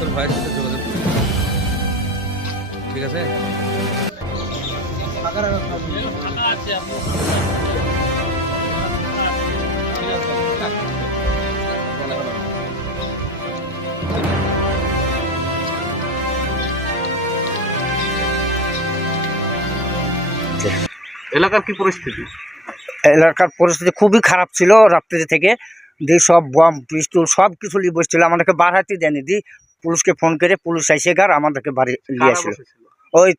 তোর ভাইয়ের সাথে যোগাযোগ ঠিক আছে? এলাকার কি পরিস্থিতি? এলাকার পরিস্থিতি খুবই খারাপ ছিল রাত্রি থেকে। দিয়ে সব বম পিস্তুল সব কিছু নিয়ে বসছিল। আমাদেরকে বাড়াতে দেয়নি দি। পুলিশকে ফোন করে পুলিশ আইসে গার আমাদেরকে বাড়ি নিয়ে আসলো। ওই